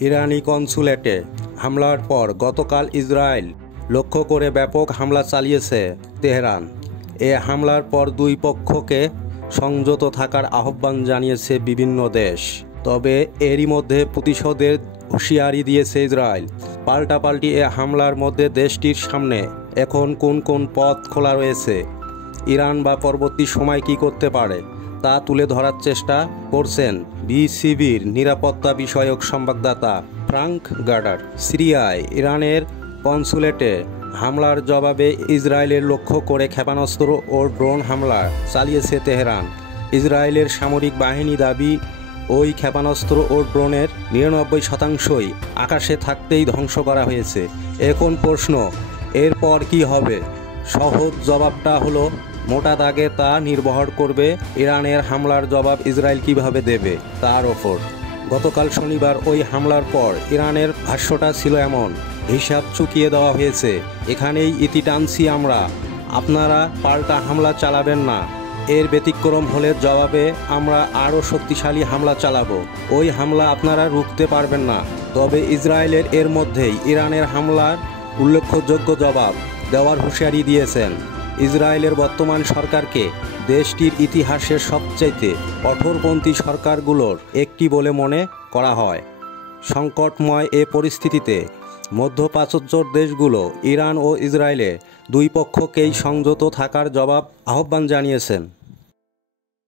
ইরানি কনসুলেটে হামলার পর গতকাল ইসরায়েল লক্ষ্য করে ব্যাপক হামলা চালিয়েছে তেহরান। এ হামলার পর দুই পক্ষকে সংযত থাকার আহ্বান জানিয়েছে বিভিন্ন দেশ। তবে এরই মধ্যে প্রতিশোধের হুঁশিয়ারি দিয়েছে ইসরায়েল। পাল্টাপাল্টি এ হামলার মধ্যে দেশটির সামনে এখন কোন কোন পথ খোলা রয়েছে, ইরান বা পরবর্তী সময় কী করতে পারে তা তুলে ধরার চেষ্টা করছেন বিসিবির নিরাপত্তা বিষয়ক সংবাদদাতা ফ্রাঙ্ক গার্ডার। সিরিয়ায় ইরানের কনসুলেটে হামলার জবাবে ইসরায়েলের লক্ষ্য করে ক্ষেপণাস্ত্র ও ড্রোন হামলা চালিয়েছে তেহরান। ইসরায়েলের সামরিক বাহিনী দাবি ওই ক্ষেপণাস্ত্র ও ড্রোনের 99%ই আকাশে থাকতেই ধ্বংস করা হয়েছে। এখন প্রশ্ন, এরপর কি হবে? সহজ জবাবটা হলো মোটা দাগে তা নির্ভর করবে ইরানের হামলার জবাব ইসরায়েল কিভাবে দেবে তার ওপর। গতকাল শনিবার ওই হামলার পর ইরানের ভাষ্যটা ছিল এমন: হিসাব চুকিয়ে দেওয়া হয়েছে, এখানেই ইতি টানছি আমরা, আপনারা পাল্টা হামলা চালাবেন না। এর ব্যতিক্রম হলে জবাবে আমরা আরও শক্তিশালী হামলা চালাবো, ওই হামলা আপনারা রুখতে পারবেন না। তবে ইসরায়েলের এর মধ্যেই ইরানের হামলার উল্লেখযোগ্য জবাব দেওয়ার হুঁশিয়ারি দিয়েছেন। ইসরায়েলের বর্তমান সরকারকে দেশটির ইতিহাসের সবচাইতে কঠোরপন্থী সরকারগুলোর একটি বলে মনে করা হয়। সংকটময় এ পরিস্থিতিতে মধ্যপ্রাচ্যের দেশগুলো ইরান ও ইসরায়েলের দুই পক্ষকেই সংযত থাকার আহ্বান জানিয়েছেন।